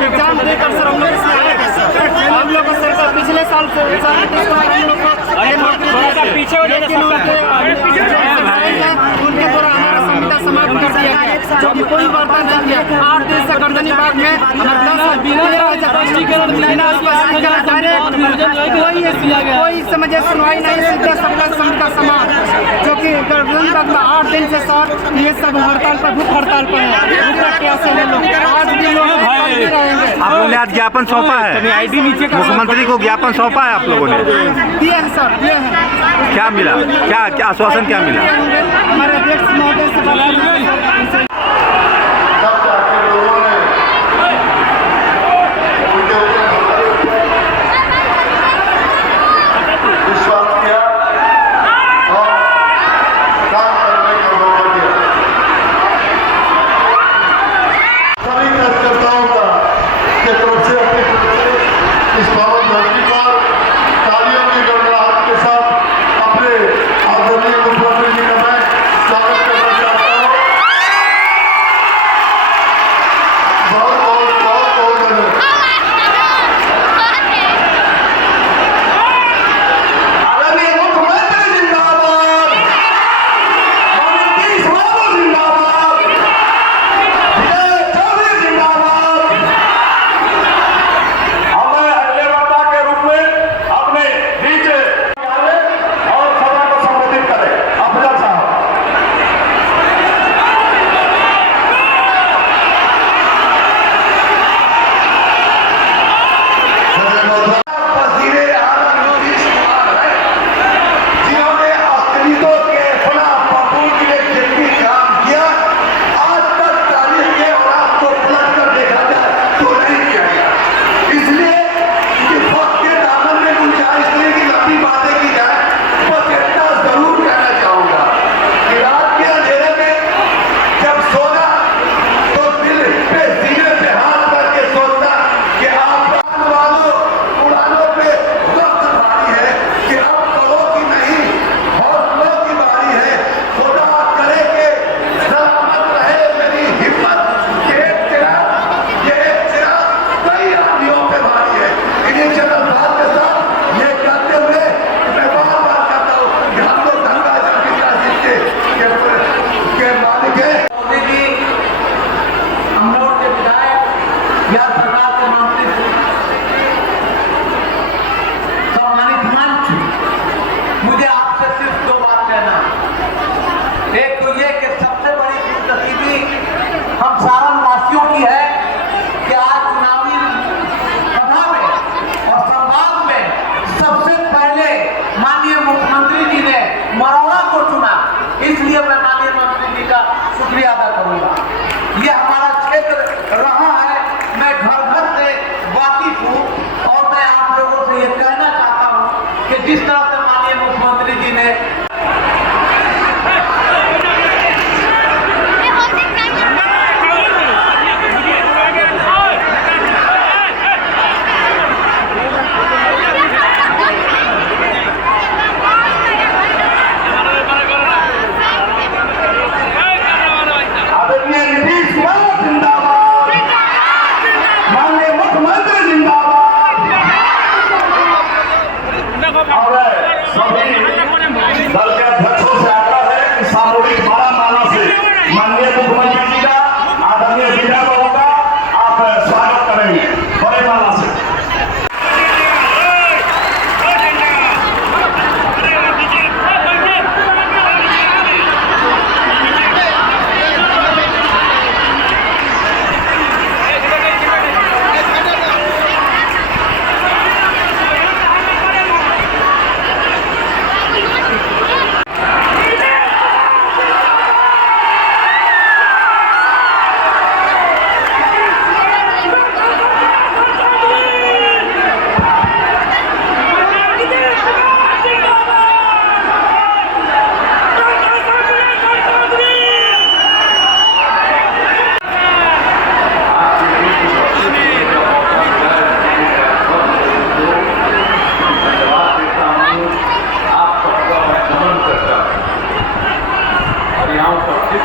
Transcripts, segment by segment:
Exam देकर sir हम लोग को सर पिछले साल से पीछे उनके द्वारा हमारा संविदा समाप्त कर दिया गया, जो कि कोई बर्तन नहीं किया। 8 दिन से गर्दनी बाग में कोई समझे सुनवाई नहीं, सीधे सबका संविदा समाप्त, जो कि गर्दनी बाग में 8 दिन से सर ये सब हड़ताल पर भूख हड़ताल पर है। आज भी लोग आप लोगों ने आज ज्ञापन सौंपा है, मुख्यमंत्री को ज्ञापन सौंपा है आप लोगों ने? दिए हैं सर, दिए हैं। क्या मिला, क्या आश्वासन क्या मिला? हमारे अध्यक्ष महोदय से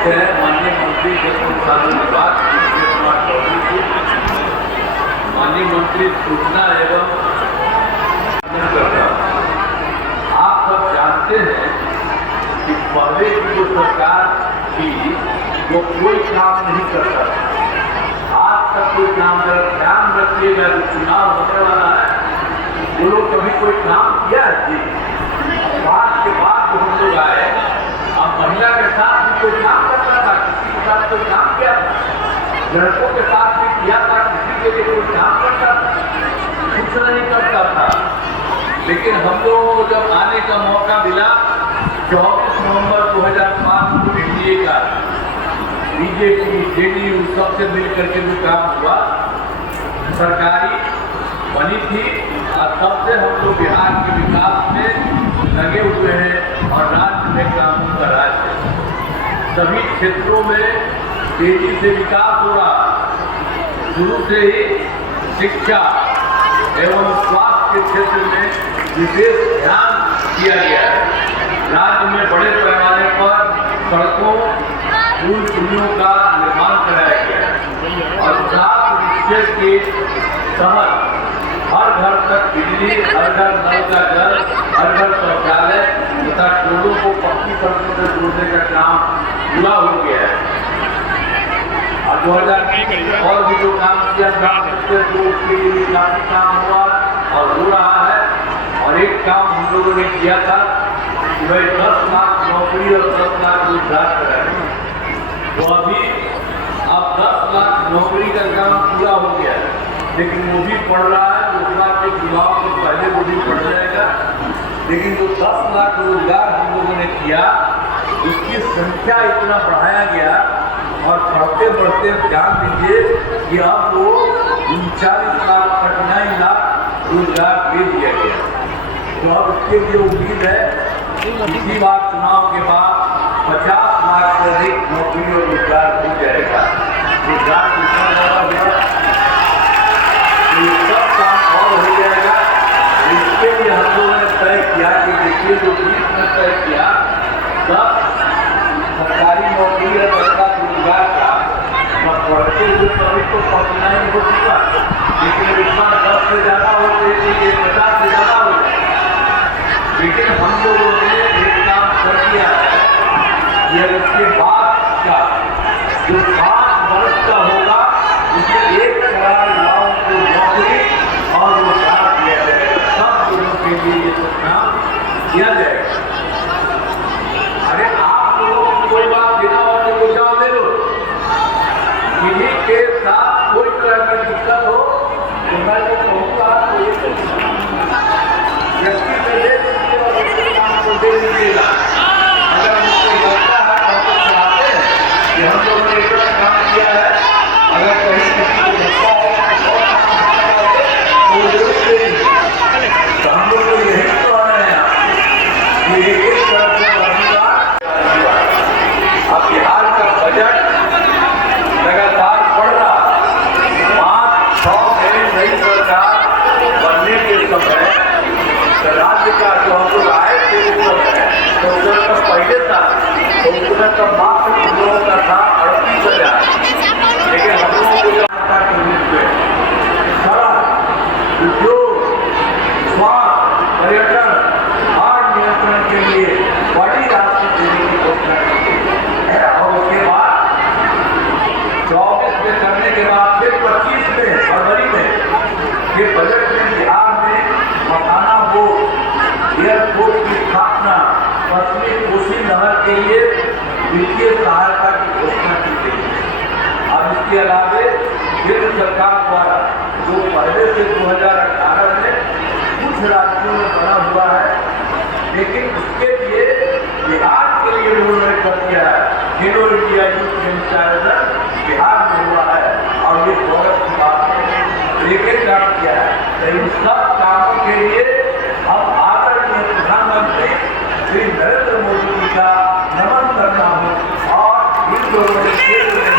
है माननीय मंत्री जल संसाधन विभाग कृष्ण कुमार चौधरी जी, माननीय मंत्री सूचना एवं आप सब जानते हैं कि पहले की जो सरकार थी वो कोई काम नहीं करता था। आज तक कोई काम कर, ध्यान रखिएगा जो चुनाव होने वाला है वो लोग कभी कोई काम किया है जी? बात के बाद जो हम लोग आए, अब महिला के साथ भी कोई काम करता था, किसी के साथ कोई काम किया था, लड़कों के साथ भी किया था, किसी के लिए कोई काम करता था, कुछ नहीं करता था। लेकिन हम लोगों को जब आने का मौका मिला 24 नवंबर 2005 को एनडीए का बीजेपी जेडीयू सबसे मिलकर के जो काम हुआ, सरकारी बनी थी और तब से हम लोग बिहार के विकास में लगे हुए हैं और राज्य में कानून का राज है। सभी क्षेत्रों में तेजी से विकास हो रहा। शुरू से ही शिक्षा एवं स्वास्थ्य के क्षेत्र में विशेष ध्यान दिया गया है। राज्य में बड़े पैमाने पर सड़कों, पुल पुलियों का निर्माण कराया गया है और सात निश्चय के तहत हर घर तक बिजली, हर घर नल का जल, हर घर शौचालय तथा टोलों को पक्की सड़कों से जोड़ने का काम पूरा हो गया है। और 2000 और भी जो काम किया उसके लिए काफी काम हुआ और हो रहा है। और एक काम हम लोगों ने किया था कि भाई 10 लाख नौकरी और 10 लाख रोजगार कराए। तो अभी अब 10 लाख नौकरी का काम पूरा हो गया है, लेकिन वो भी पड़ रहा है। लोकसभा के चुनाव से पहले वो भी पड़ जाएगा। लेकिन जो 10 लाख रोजगार हम लोगों ने किया, उसकी संख्या इतना बढ़ाया गया और बढ़ते बढ़ते ध्यान दीजिए कि अब वो 39 लाख 39 लाख रोजगार दे दिया गया। तो अब इसके लिए उम्मीद है इसी बार चुनाव के बाद 50 लाख से अधिक नौकरी और रोजगार हो जाएगा। रोजगार सब काम और हो जाएगा। इसके लिए हम लोगों ने तय किया कि देखिए जो बीच में तय किया 10 सरकारी नौकरी और 10 लाख रोजगार का बढ़ते हुए कभी तो 49 हो चुका, लेकिन इस बार 10 से ज़्यादा होते हैं, 50 से ज़्यादा हो जाए। लेकिन हम लोगों ने एक काम कर दिया है कि इसके बाद का जो 5 वर्ष का होगा उसमें 1 करोड़ गाँव को नौकरी और रोजगार दिया जाएगा। सब लोगों के लिए ये तो काम किया जाएगा। अरे आप लोगों को कोई बात देना हो तो वो जाओ दे लो। किन्हीं के साथ कोई तरह की दिक्कत हो तो मैं तो कहूँगा तो ये व्यक्ति से दे दीजिए और उसके काम को दे दीजिएगा। अगर मुझको लगता है तो हम लोग चाहते हैं कि हम लोगों ने इतना काम किया है, अगर कहीं किसी को लगता है और तो वो जरूर दे दीजिए। तो हम लोग यही तो आ रहे हैं कि एक तरफ से अब बिहार का बजट लगातार बढ़ रहा। 5-6 नई सरकार बनने के समय राज्य का जो हम लोग आए थे तो उसका पहले था तो उसमें तो मात्र हम लोगों का था 38,000, लेकिन हम लोगों को सड़क, उद्योग, स्वास्थ्य, पर्यटन, बाढ़ नियंत्रण के लिए बड़ी राशि देने की घोषणा की है। और उसके बाद 24 में करने के बाद फिर 25 में फरवरी में ये बजट में बिहार में मखाना बोर्ड, एयरपोर्ट की स्थापना, पश्चिमी कोसी नहर के लिए वित्तीय सहायता की घोषणा की गई है। अब इसके अलावे केंद्र सरकार द्वारा जो पहले से 2018 में कुछ राज्यों में बना हुआ है, लेकिन उसके लिए बिहार के लिए उन्होंने कर दिया है। खेलो इंडिया यूथ गेम्स का आयोजन बिहार में हुआ है और ये गौरव की बात है। लेकिन काम किया है तो इन सब कामों के लिए हम आदरणीय प्रधानमंत्री श्री नरेंद्र मोदी जी का नमन करता हूँ और इन लोगों ने केंद्र में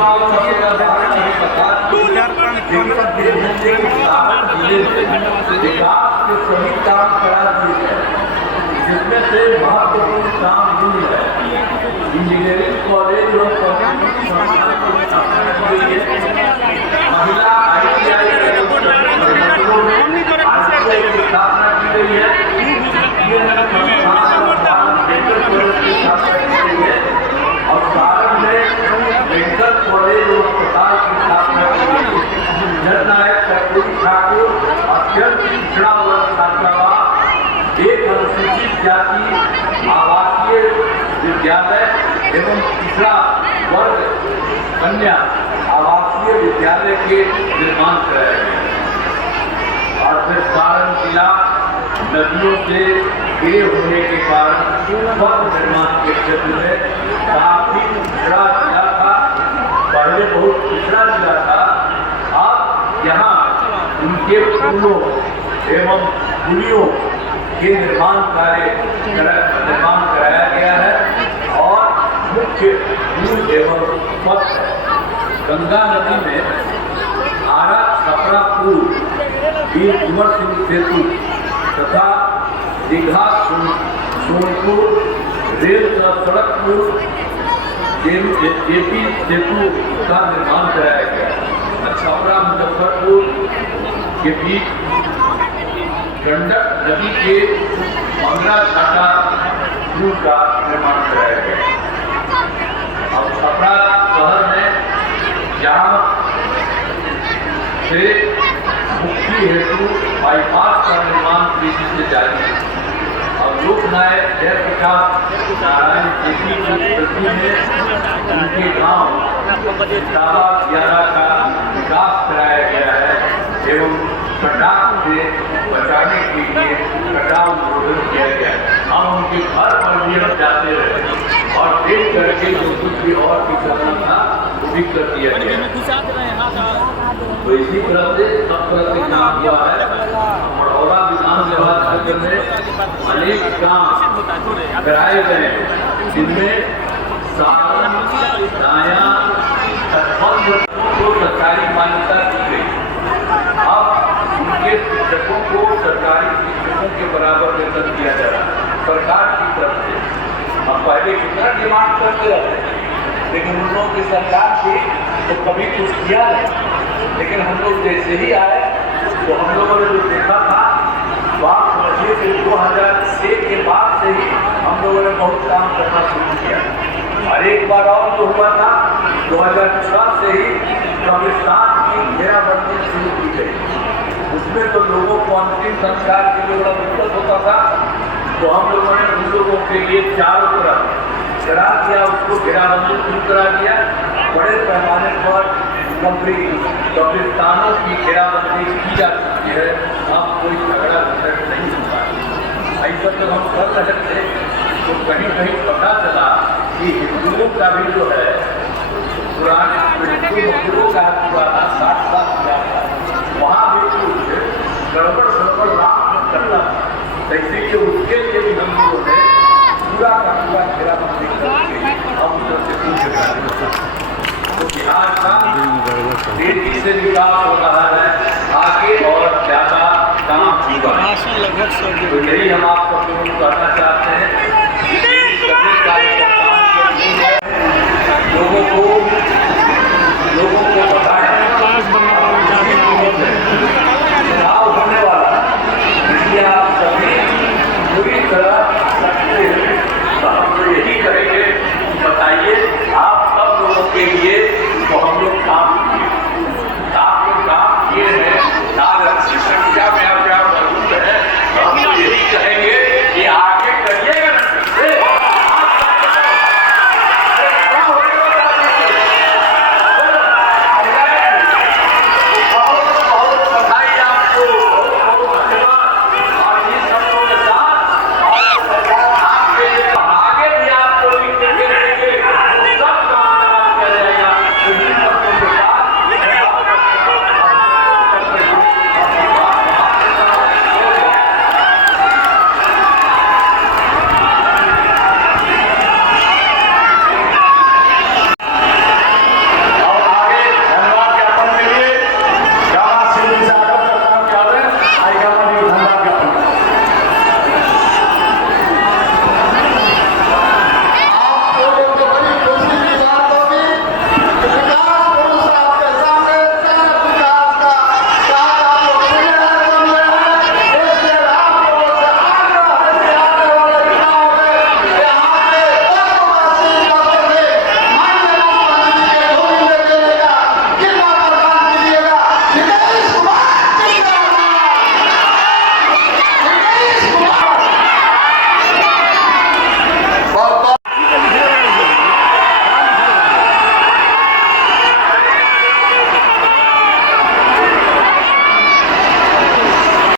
गाँव सबसे बाहर नहीं पता विकास के सभी काम करा दिए गए, जिसमें से महत्वपूर्ण काम ये है इंजीनियरिंग कॉलेज और महिला ITI स्थापना की गई है। और सारण में मेडिकल कॉलेज और अस्पताल की स्थापना की गई। जननायक कर्पूरी ठाकुर अत्यंत पिछड़ा वर्ग छात्रावास, एक अनुसूचित जाति आवासीय विद्यालय एवं पिछड़ा वर्ग कन्या आवासीय विद्यालय के निर्माण कराया गया। और फिर सारण जिला नदियों से घिरे होने के कारण पथ निर्माण के क्षेत्र में काफी पिछड़ा जिला था। पहले बहुत पिछड़ा जिला था, अब यहाँ उनके पुलों एवं पुलियों के निर्माण कराया गया है। और मुख्य पुल एवं पथ गंगा नदी में आरा छपरा पुल, वीर कुंवर सिंह सेतु तथा दीघा सोनपुर रेल सड़क पुल जेपी सेतु का निर्माण कराया गया। छपरा मुजफ्फरपुर के बीच गंडक नदी के 15 घाटा पुल का निर्माण कराया गया। अब छपरा शहर में जहाँ से मुक्ति हेतु बाईपास का निर्माण तेजी से जारी है। और लोकनायक जयप्रकाश नारायण जेपी की स्मृति में उनके गांव दावा 11 का विकास कराया गया है एवं कटाव से बचाने के लिए कटाव निरोधन किया गया है। हम उनके घर पर भी हम जाते रहे और देख करके जो कुछ भी और भी करना था वो भी कर दिया गया। तो इसी तरह से सब तरह से काम हुआ है। मढ़ौरा विधानसभा क्षेत्र में अनेक काम कराए गए, जिनमें सारण दाया को सरकारी मान्यता दी गई। अब उनके शिक्षकों को सरकारी शिक्षकों के बराबर वेतन दिया जा रहा है सरकार की तरफ से। हम पहले कितना डिमांड करते रहते, लेकिन उन लोगों की सरकार थी तो कभी कुछ किया नहीं। लेकिन हम लोग जैसे ही आए तो हम लोगों ने जो देखा था वहाँ समझिए कि 2006 के बाद से ही हम लोगों ने बहुत काम करना शुरू किया। और एक बार और जो हुआ था 2014 से ही कब्रिस्तान की घेराबंदी शुरू की गई। उसमें तो लोगों को अंतिम संस्कार के लिए बड़ा दिक्कत होता था, तो हम लोगों ने उन लोगों के लिए चारों तरफ करा दिया, उसको घेराबंदी शुरू करा दिया। बड़े पैमाने पर कब्रिस्तानों की घेराबंदी की जा चुकी है। अब कोई झगड़ा झंझट नहीं होता। ऐसा तो हम कर रहे थे तो कहीं कहीं पता चला कि हिंदुओं का भी जो है पुराने हिंदुओं का पुराना 60 वहाँ भी कुछ गड़बड़ राम करता था। जैसे कि उसके लिए भी हम लोगों ने पूरा का पूरा घेराबंदी करके हम तो बिहार का तेजी से विकास हो रहा है, आगे और ज्यादा काम होगा। तो यही हम आप सबको कहना